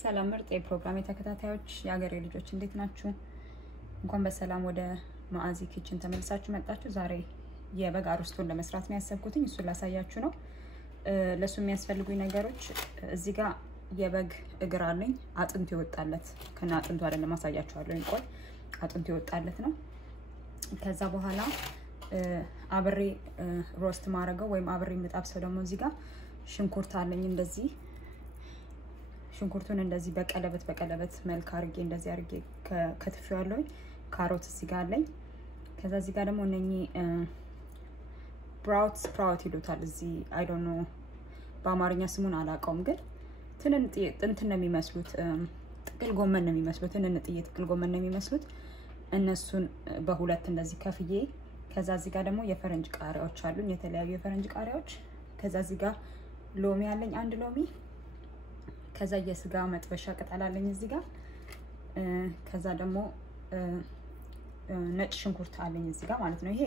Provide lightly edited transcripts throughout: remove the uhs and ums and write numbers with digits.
ሰላም ምርጥ የፕሮግራም ተከታታዮች ያገሬ ልጆች እንዴት ናችሁ? እንኳን በሰላም ወደ ማአዚ ኪችን ተመልሳችሁ መጣችሁ። ዛሬ የበግ አሮስቶን ለመስራት ነው ያሰብኩትኝ። እሱን ላሳያችሁ ነው። ለሱ የሚያስፈልጉኝ ነገሮች እዚህ ጋር የበግ እግር አለኝ። አጥንት ይወጣለት ከና አጥንቱ አይደለም ማሳያችኋለሁ። እንቆይ አጥንት ይወጣለት ነው። ከዛ በኋላ አብሬ ሮስት ማረገው ወይም አብሬ ምጣብሰው ደግሞ እዚህ ጋር ሽንኩርት አለኝ። እንደዚህ ሽንኩርቱን እንደዚህ በቀለበት መልክ አርጌ እንደዚህ አርጌ ከትፌዋለሁ። ካሮት እዚህ ጋር አለኝ። ከዛ እዚህ ጋር ደግሞ እነኚ ስፕራውት ይሉታል እዚህ አይ ዶንት ኖ በአማርኛ ስሙን አላውቀውም፣ ግን እንትን ነው የሚመስሉት ጥቅል ጎመን ነው የሚመስሉት። ጥቅል ጎመን ነው የሚመስሉት። እነሱን በሁለት እንደዚህ ከፍዬ ከዛ እዚህ ጋር ደግሞ የፈረንጅ ቃሪያዎች አሉኝ፣ የተለያዩ የፈረንጅ ቃሪያዎች። ከዛ እዚህ ጋር ሎሚ አለኝ፣ አንድ ሎሚ። ከዛ የስጋ መጥበሻ ቅጠል አለኝ እዚህ ጋር። ከዛ ደግሞ ነጭ ሽንኩርት አለኝ እዚህ ጋር ማለት ነው። ይሄ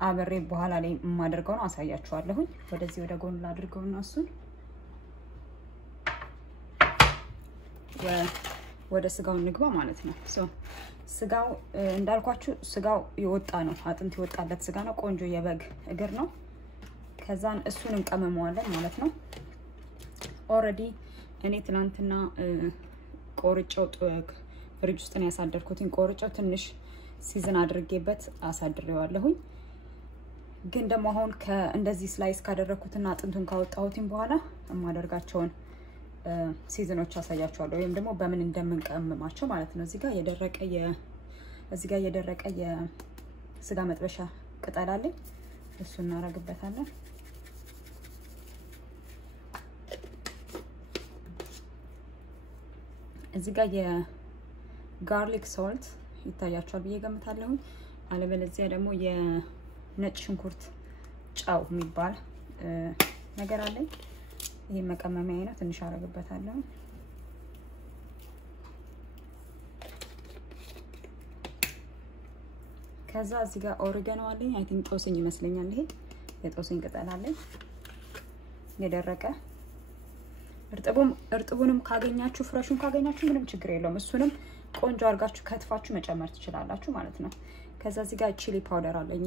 አብሬ በኋላ ላይ ማደርገው ነው አሳያችኋለሁ። ወደዚህ ወደ ጎን ላድርገውና እሱን ወደ ስጋው ንግባ ማለት ነው። ስጋው እንዳልኳችሁ ስጋው ይወጣ ነው፣ አጥንት ይወጣለት ስጋ ነው። ቆንጆ የበግ እግር ነው። ከዛን እሱን እንቀመመዋለን ማለት ነው። ኦሬዲ እኔ ትናንትና ቆርጬው ፍሪጅ ውስጥ ነው ያሳደርኩትኝ። ቆርጬው ትንሽ ሲዝን አድርጌበት አሳድሬዋለሁኝ። ግን ደግሞ አሁን እንደዚህ ስላይስ ካደረኩትና አጥንቱን ካወጣሁትኝ በኋላ የማደርጋቸውን ሲዝኖች አሳያችኋለሁ፣ ወይም ደግሞ በምን እንደምንቀመማቸው ማለት ነው። እዚህ ጋር የደረቀ የስጋ መጥበሻ ቅጠል አለኝ። እሱን እናረግበታለን። እዚህ ጋር የጋርሊክ ሶልት ይታያችኋል ብዬ ገምታለሁ። አለበለዚያ ደግሞ የነጭ ሽንኩርት ጫው የሚባል ነገር አለኝ። ይሄ መቀመሚያ ነው፣ ትንሽ አረግበታለሁ። ከዛ እዚህ ጋር ኦሬጋኖ አለኝ። አይ ቲንክ ጦስኝ ይመስለኛል። ይሄ የጦስኝ ቅጠል አለኝ የደረቀ። እርጥቡንም ካገኛችሁ ፍሬሹን ካገኛችሁ ምንም ችግር የለውም። እሱንም ቆንጆ አርጋችሁ ከትፋችሁ መጨመር ትችላላችሁ ማለት ነው። ከዛ እዚህ ጋር ቺሊ ፓውደር አለኝ፣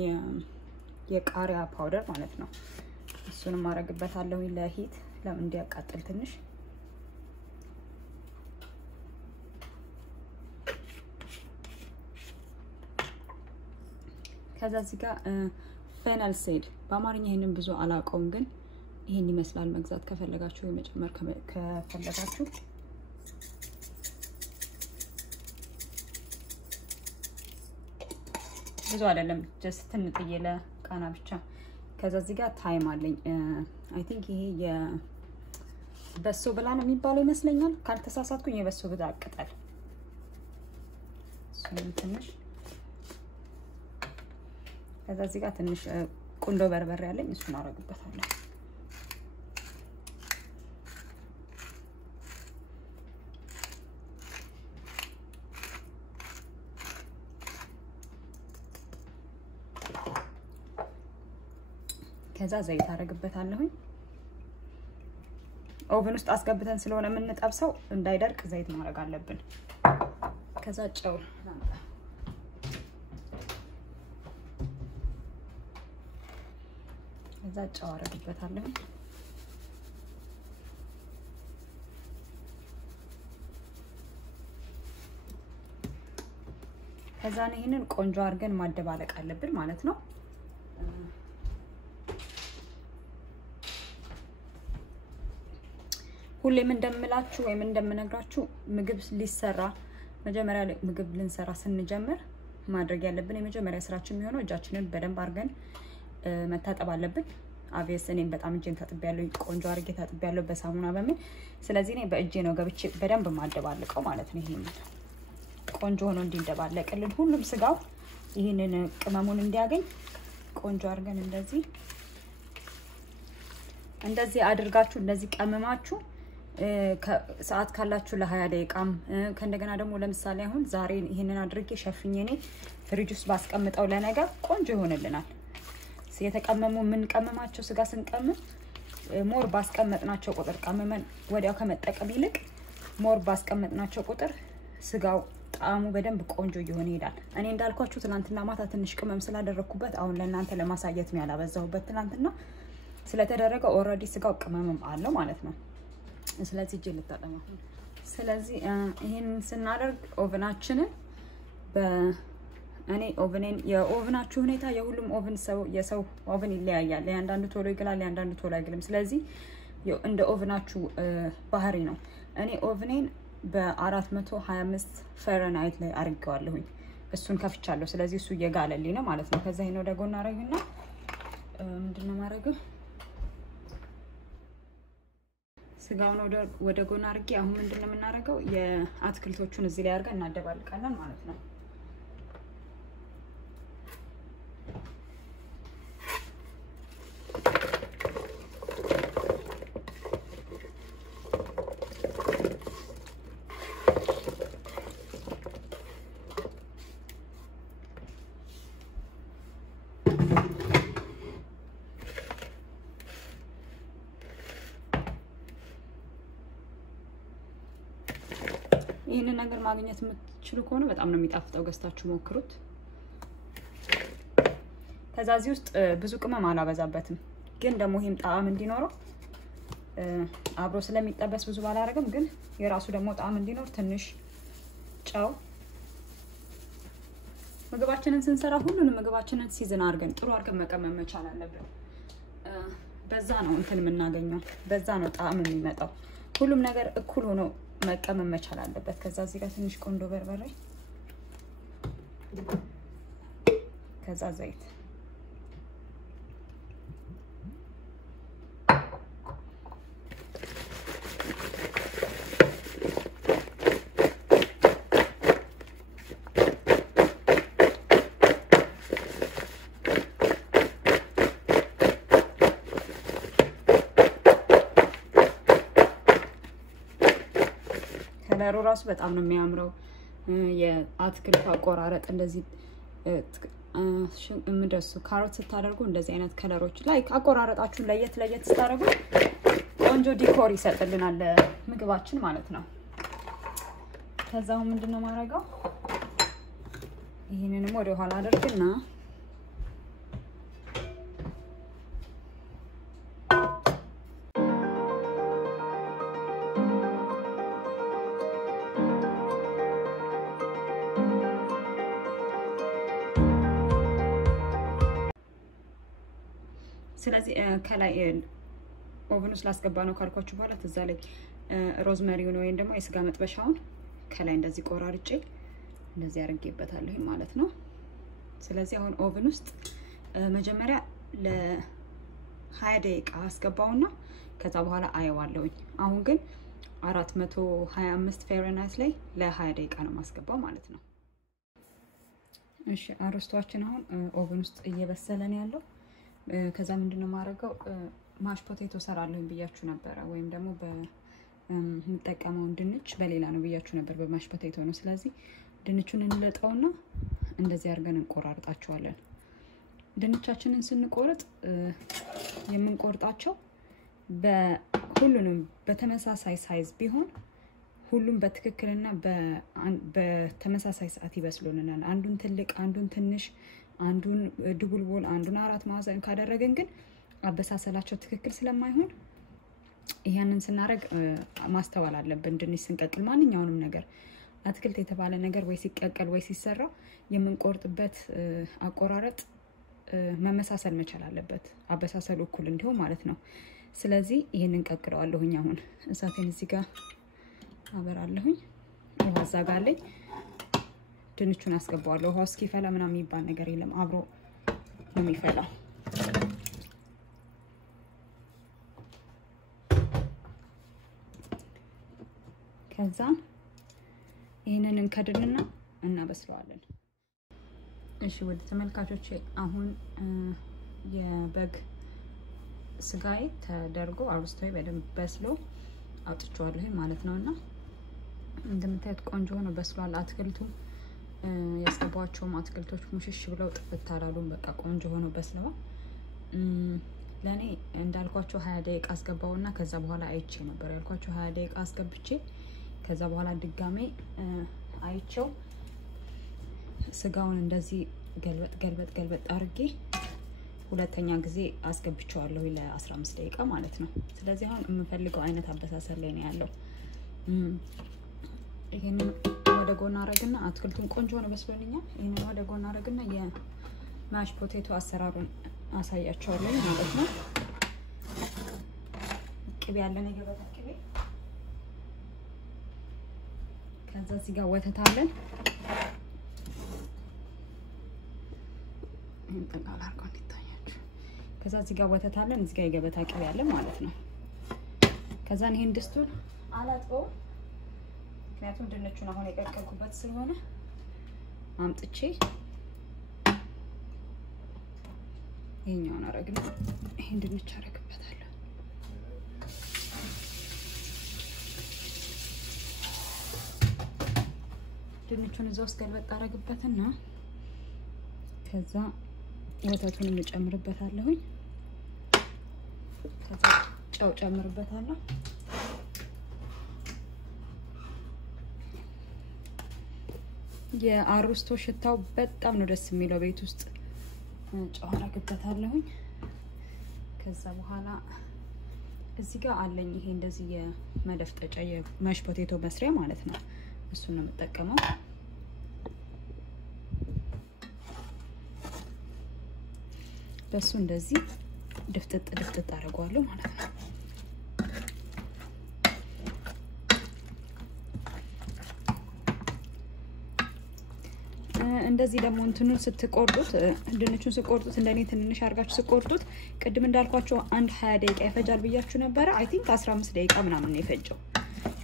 የቃሪያ ፓውደር ማለት ነው። እሱንም አረግበታለሁ ለሂት ለምን እንዲያቃጥል ትንሽ። ከዛ እዚህ ጋር ፌነል ሴድ በአማርኛ ይሄንን ብዙ አላውቀውም፣ ግን ይሄን ይመስላል። መግዛት ከፈለጋችሁ ወይ መጨመር ከፈለጋችሁ ብዙ አይደለም፣ ጀስት ትንጥዬ ለቃና ብቻ። ከዛ እዚህ ጋር ታይም አለኝ። አይ ቲንክ ይሄ የበሶ ብላ ነው የሚባለው ይመስለኛል፣ ካልተሳሳትኩኝ። የበሶ ብላ ቅጠል እሱን ትንሽ። ከዛ እዚህ ጋር ትንሽ ቁንዶ በርበሬ አለኝ፣ እሱን አረግበታለሁ። ከዛ ዘይት አረግበታለሁ። ኦቨን ውስጥ አስገብተን ስለሆነ የምንጠብሰው እንዳይደርቅ ዘይት ማድረግ አለብን። ከዛ ጨው አረግበታለሁ። ከዛ ይሄንን ቆንጆ አድርገን ማደባለቅ አለብን ማለት ነው። ሁሌም እንደምላችሁ ወይም እንደምነግራችሁ ምግብ ሊሰራ መጀመሪያ ላይ ምግብ ልንሰራ ስንጀምር ማድረግ ያለብን የመጀመሪያ ስራችን የሚሆነው እጃችንን በደንብ አድርገን መታጠብ አለብን። አብየስ እኔም በጣም እጄን ታጥቤያለሁ፣ ቆንጆ አድርጌ ታጥቤያለሁ በሳሙና በምን። ስለዚህ እኔ በእጄ ነው ገብቼ በደንብ ማደባልቀው ማለት ነው። ይሄን ቆንጆ ሆኖ እንዲደባለቅልን ሁሉም ስጋው ይሄንን ቅመሙን እንዲያገኝ ቆንጆ አድርገን እንደዚህ አድርጋችሁ እንደዚህ ቀመማችሁ ሰዓት ካላችሁ ለ20 ደቂቃም ከእንደገና ደግሞ ለምሳሌ አሁን ዛሬ ይሄንን አድርጌ ሸፍኜ እኔ ፍሪጅ ውስጥ ባስቀምጠው ለነገ ቆንጆ ይሆንልናል። የተቀመሙ ምን ቀመማቸው ስጋ ስንቀመም ሞር ባስቀመጥናቸው ቁጥር ቀመመን ወዲያው ከመጠቀም ይልቅ ሞር ባስቀመጥናቸው ቁጥር ስጋው ጣዕሙ በደንብ ቆንጆ እየሆነ ይሄዳል። እኔ እንዳልኳችሁ ትናንትና ማታ ትንሽ ቅመም ስላደረኩበት አሁን ለእናንተ ለማሳየት ነው ያላበዛሁበት። ትናንትና ስለተደረገ ኦሬዲ ስጋው ቅመምም አለው ማለት ነው። ስለዚህ እጄ ልታጠማ። ስለዚህ ይሄን ስናደርግ ኦቨናችንን እኔ ኦቨኔን የኦቨናችሁ ሁኔታ የሁሉም ኦቨን የሰው ኦቨን ይለያያል። ያንዳንዱ ቶሎ ይግላል፣ ያንዳንዱ ቶሎ አይግልም። ስለዚህ እንደ ኦቨናችሁ ባህሪ ነው። እኔ ኦቨኔን በ425 ፋራናይት ላይ አድርጌዋለሁኝ። እሱን ከፍቻለሁ። ስለዚህ እሱ እየጋለልኝ ነው ማለት ነው። ከዛ ይሄን ወደ ጎን አረግና ምንድነው ማረገው ስጋውን ወደ ጎን አርጌ አሁን ምንድነው የምናረገው የአትክልቶቹን እዚህ ላይ አርገን እናደባልቃለን ማለት ነው። ይሄንን ነገር ማግኘት የምትችሉ ከሆነ በጣም ነው የሚጣፍጠው። ገዝታችሁ ሞክሩት። ከዛ እዚህ ውስጥ ብዙ ቅመም አላበዛበትም፣ ግን ደግሞ ይሄም ጣዕም እንዲኖረው አብሮ ስለሚጠበስ ብዙ ባላረግም፣ ግን የራሱ ደግሞ ጣዕም እንዲኖር ትንሽ ጨው። ምግባችንን ስንሰራ ሁሉንም ምግባችንን ሲዝን አድርገን ጥሩ አድርገን መቀመም መቻል አለብን። በዛ ነው እንትን የምናገኘው፣ በዛ ነው ጣዕም የሚመጣው። ሁሉም ነገር እኩል ሆኖ መቀመም መቻል አለበት። ከዛ እዚህ ጋር ትንሽ ቆንጆ በርበሬ፣ ከዛ ዘይት፣ ከለሩ ራሱ በጣም ነው የሚያምረው። የአትክልት አቆራረጥ እንደዚህ ምንድነው ካሮት ስታደርጉ እንደዚህ አይነት ከለሮች ላይ አቆራረጣችሁን ለየት ስታደርጉ ቆንጆ ዲኮር ይሰጥልናል ምግባችን ማለት ነው። ከዛው ምንድነው ማረጋው ይሄንንም ወደ ኋላ አድርግና ስለዚህ ከላይ ኦቨን ውስጥ ላስገባ ነው ካልኳችሁ በኋላ ተዛ ላይ ሮዝመሪውን ወይም ደግሞ የስጋ መጥበሻውን ከላይ እንደዚህ ቆራርጬ እንደዚህ አድርጌበታለሁ ማለት ነው። ስለዚህ አሁን ኦቨን ውስጥ መጀመሪያ ለ20 ደቂቃ አስገባውና ከዛ በኋላ አየዋለሁኝ። አሁን ግን 425 ፋራናይት ላይ ለ20 ደቂቃ ነው ማስገባው ማለት ነው። እሺ አሮስቶአችን አሁን ኦቨን ውስጥ እየበሰለ ነው ያለው። ከዛ ምንድነው ማረጋው ማሽ ፖቴቶ ሰራለሁ ብያችሁ ነበር፣ ወይም ደግሞ በመጠቀመው ድንች በሌላ ነው ብያችሁ ነበር። በማሽ ፖቴቶ ነው። ስለዚህ ድንቹን እንለጣውና እንደዚህ አድርገን እንቆራርጣቸዋለን። ድንቻችንን ስንቆርጥ የምንቆርጣቸው በሁሉንም በተመሳሳይ ሳይዝ ቢሆን ሁሉም በትክክልና በተመሳሳይ ሰዓት ይበስሉልናል። አንዱን ትልቅ አንዱን ትንሽ አንዱን ድቡልቡል አንዱን አራት ማዕዘን ካደረገን ግን አበሳሰላቸው ትክክል ስለማይሆን ይሄንን ስናረግ ማስተዋል አለብን። ድንች ስንቀቅል ማንኛውንም ነገር አትክልት የተባለ ነገር ወይ ሲቀቀል ወይ ሲሰራ የምንቆርጥበት አቆራረጥ መመሳሰል መቻል አለበት፣ አበሳሰሉ እኩል እንዲሆን ማለት ነው። ስለዚህ ይሄንን ቀቅለዋለሁኝ። አሁን እሳቴን እዚህ ጋር አበራለሁኝ። ውሃ አዛጋለኝ። ድንቹን አስገባዋለሁ። ውሃው እስኪፈላ ምናምን የሚባል ነገር የለም፣ አብሮ ነው የሚፈላው። ከዛ ይሄንን እንከድንና እናበስለዋለን። እሺ ወደ ተመልካቾቼ አሁን የበግ ስጋዬ ተደርጎ አሮስቶይ በደንብ በስሎ አውጥቼዋለሁ ማለት ነውና እንደምታዩት ቆንጆ ሆኖ በስሏል። አትክልቱ ያስገባቸው አትክልቶች ሙሽሽ ብለው ጥፍት አላሉም። በቃ ቆንጆ ሆኖ በስለዋል። ለኔ እንዳልኳችሁ 20 ደቂቃ አስገባውና ከዛ በኋላ አይቼ ነበር ያልኳችሁ 20 ደቂቃ አስገብቼ ከዛ በኋላ ድጋሜ አይቸው ስጋውን እንደዚህ ገልበጥ አርጌ ሁለተኛ ጊዜ አስገብቻለሁ ለ15 ደቂቃ ማለት ነው ስለዚህ አሁን የምፈልገው አይነት አበሳሰል ላይ ነው ያለው ይሄንን ወደ ጎን አረግና አትክልቱን ቆንጆ ነው በስሎልኛል ይሄንን ወደ ጎን አረግና የማሽ ፖቴቶ አሰራሩን አሳያቸዋለሁ ማለት ነው ቅቤ ያለን የገበታ ቅቤ ከዛ እዚህ ጋር ወተት አለን እንጠቃላ አርጎ እንዲታያችሁ ከዛ እዚህ ጋር ወተት አለን እዚህ ጋር የገበታ ቅቤ ያለ ማለት ነው ከዛ ይሄን ድስቱን አላጥበው ምክንያቱም ድንቹን አሁን የቀቀልኩበት ስለሆነ አምጥቼ ይሄኛውን አረግና ይሄን ድንች አረግበታለሁ ድንቹን እዛው ውስጥ ገልበጥ አረግበትና ከዛ ወተቱን እንጨምርበታለሁ ከዛ ጨው ጨምርበታለሁ የአሮስቶ ሽታው በጣም ነው ደስ የሚለው ቤት ውስጥ ጨው አረግበታለሁ ከዛ በኋላ እዚህ ጋር አለኝ ይሄ እንደዚህ የመደፍጠጫ የማሽ ፖቴቶ መስሪያ ማለት ነው እሱን ነው የምጠቀመው በሱ እንደዚህ ድፍጥጥ አረጋለሁ ማለት ነው እንደዚህ ደግሞ እንትኑን ስትቆርጡት ድንቹን ስትቆርጡት እንደኔ ትንንሽ አርጋችሁ ስትቆርጡት ቅድም እንዳልኳችሁ 1-20 ደቂቃ ይፈጃል ብያችሁ ነበር አይ ቲንክ 15 ደቂቃ ምናምን ነው የፈጀው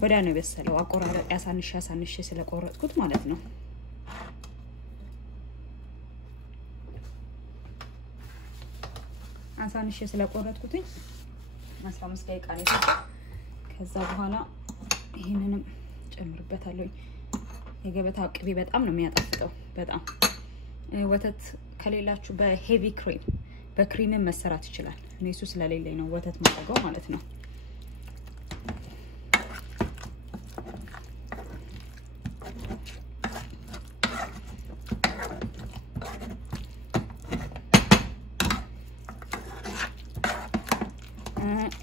ወዲያ ነው የበሰለው አቆራረጥ ያሳንሽ ስለቆረጥኩት ማለት ነው አሳንሽ ስለቆረጥኩት 15 ደቂቃ ነው የፈጀው ከዛ በኋላ ይሄንንም ጨምርበታለሁ የገበታ ቅቤ በጣም ነው የሚያጣፍጠው በጣም ወተት ከሌላችሁ በሄቪ ክሬም በክሪም መሰራት ይችላል እኔ እሱ ስለሌለኝ ነው ወተት ማድረገው ማለት ነው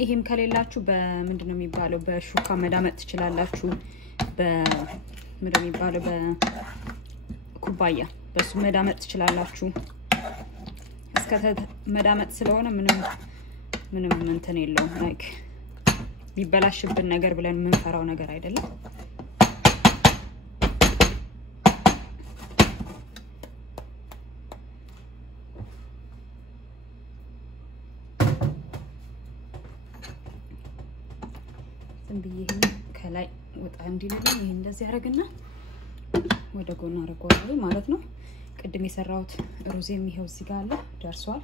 ይሄም ከሌላችሁ በምንድነው የሚባለው በሹካ መዳመጥ ትችላላችሁ በምንድነው የሚባለው በኩባያ በሱ መዳመጥ ትችላላችሁ እስከ መዳመጥ ስለሆነ ምንም እንትን የለውም ላይክ ቢበላሽብን ነገር ብለን ምንፈራው ነገር አይደለም ዝምብዬ ከላይ ወጣ እንዲልልኝ ይሄን እንደዚህ አረግና ወደ ጎን አረጋለሁ ማለት ነው ቅድም የሰራሁት ሩዝም ይሄው እዚህ ጋር አለ ደርሷል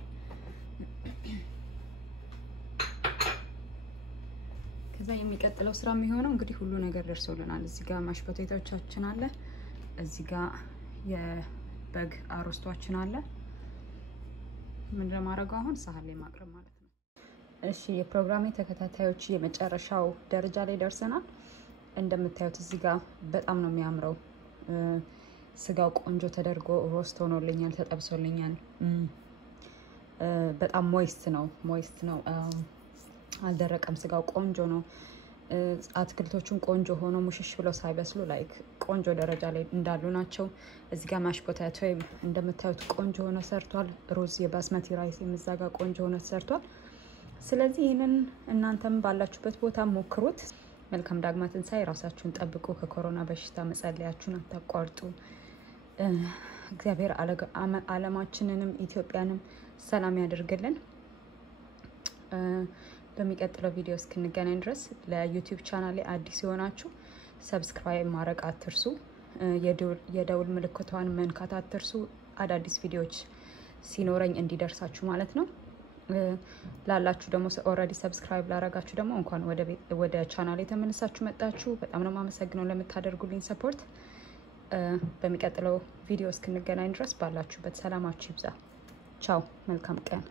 ከዛ የሚቀጥለው ስራ የሚሆነው እንግዲህ ሁሉ ነገር ደርሶልናል እዚህ ጋር ማሽ ፖቴቶቻችን አለ እዚህ ጋር የበግ አሮስቷችን አለ ምን ለማድረግ አሁን ሳህን ላይ ማቅረብ ማለት ነው እሺ የፕሮግራሜ ተከታታዮች የመጨረሻው ደረጃ ላይ ደርሰናል እንደምታዩት እዚህ ጋር በጣም ነው የሚያምረው ስጋው ቆንጆ ተደርጎ ሮስት ሆኖልኛል ተጠብሶልኛል በጣም ሞይስት ነው አልደረቀም ስጋው ቆንጆ ነው አትክልቶቹን ቆንጆ ሆኖ ሙሽሽ ብለው ሳይበስሉ ላይክ ቆንጆ ደረጃ ላይ እንዳሉ ናቸው እዚህ ጋር ማሽ ፖቴቶ እንደምታዩት ቆንጆ ሆኖ ሰርቷል ሩዝ የባስመቲ ራይስ የምዛጋ ቆንጆ ሆኖ ሰርቷል ስለዚህ ይሄንን እናንተም ባላችሁበት ቦታ ሞክሩት መልካም ዳግማ ትንሳኤ ራሳችሁን ጠብቁ ከኮሮና በሽታ መጸለያችሁን አታቋርጡ እግዚአብሔር ዓለማችንንም ኢትዮጵያንም ሰላም ያድርግልን በሚቀጥለው ቪዲዮ እስክንገናኝ ድረስ ለዩቲዩብ ቻናሌ አዲስ ሆናችሁ ሰብስክራይብ ማድረግ አትርሱ የደውል ምልክቷን መንካት አትርሱ አዳዲስ ቪዲዮዎች ሲኖረኝ እንዲደርሳችሁ ማለት ነው ላላችሁ ደግሞ ኦሬዲ ሰብስክራይብ ላረጋችሁ ደግሞ እንኳን ወደ ቻናሌ ተመልሳችሁ መጣችሁ በጣም ነው ማመሰግነው ለምታደርጉልኝ ሰፖርት በሚቀጥለው ቪዲዮ እስክንገናኝ ድረስ ባላችሁበት ሰላማችሁ ይብዛ ቻው መልካም ቀን